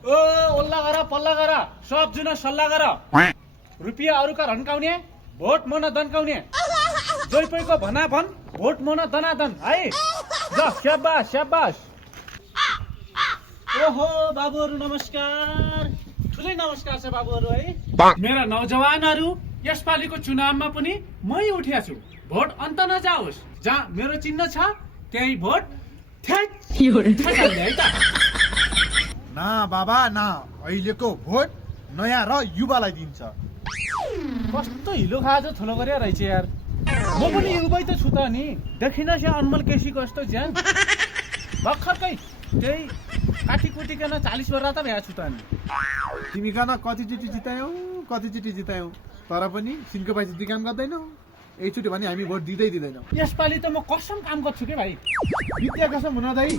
ओ ओल्ला गर पल्ला गर सब जुन सल्लाह गर रुपियाँ अरूका रन्काउने भोट मन दन्काउने जोइपोइको भना भन भोट मन दनादन है ल स्याबास स्याबास। ओहो बाबुहरू नमस्कार, ठुलै नमस्कार छ बाबुहरू है। मेरा नौजवानहरू यसपालिको चुनावमा पनि मै उठेको छु। भोट अन्त नजाओस्, जहाँ मेरो चिन्ह छ त्यही भोट है त। ना बाबा ना, अहिलेको भोट नयाँ र युवालाई दिन्छ। कस्तो हिलो खाज थोलो गरे रहेछ यार। म पनि युवै त छु त नि, देखिन से अनमोल केसी कस्तो ज्यान भर्खरकै त्यही काटिकुटिकन 40 वर्ष त भ्या छु त नि। तिमी कन कतिचोटि जितायौ तर पनि सिनको पैसा दिई काम गर्दैनौ। एकचोटि भने हामी भोट दिँदैनौ। यसपालि त म कसम काम गर्छु के भाइ। विद्या कसम हुन दाइ,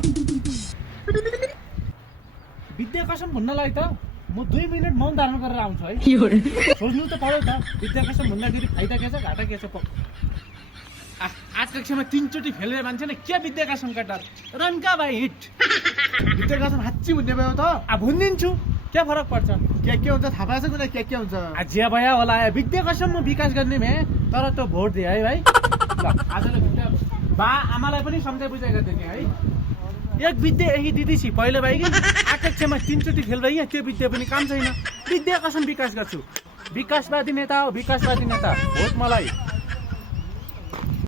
विद्या कसम भन्नलाई त म 2 मिनेट मौन धारण गरेर आउँछु है। सोच्नु त पर्यो त, विद्या कसम भन्दाखेरि फाइदा के छ घाटा के छ। आज कक्षामा 3 चोटि फेल भए मान्छे के विद्या कसमका डर रनका भाइ हिट। विद्या कसम हाच्ची भन्ने भयो त। भनिदिन्छु के फरक पर्छ। के हुन्छ थाहा पाएछ कुनै के हुन्छ। जिया भया होला विद्या कसम म विकास गर्ने भए तर त भोट दिए है भाइ। ल आजले विद्या बा आमालाई पनि सम्झाइ बुझाइ गर्दिने है। एक विद्या यही दिदी छि पहिले भाइ कि आकक्षमा 3 चोटि फेल भए त्यो विद्या पनि काम छैन। विद्या कसम विकास गर्छु। विकासवादी नेता हो, विकासवादी नेता। भोट मलाई।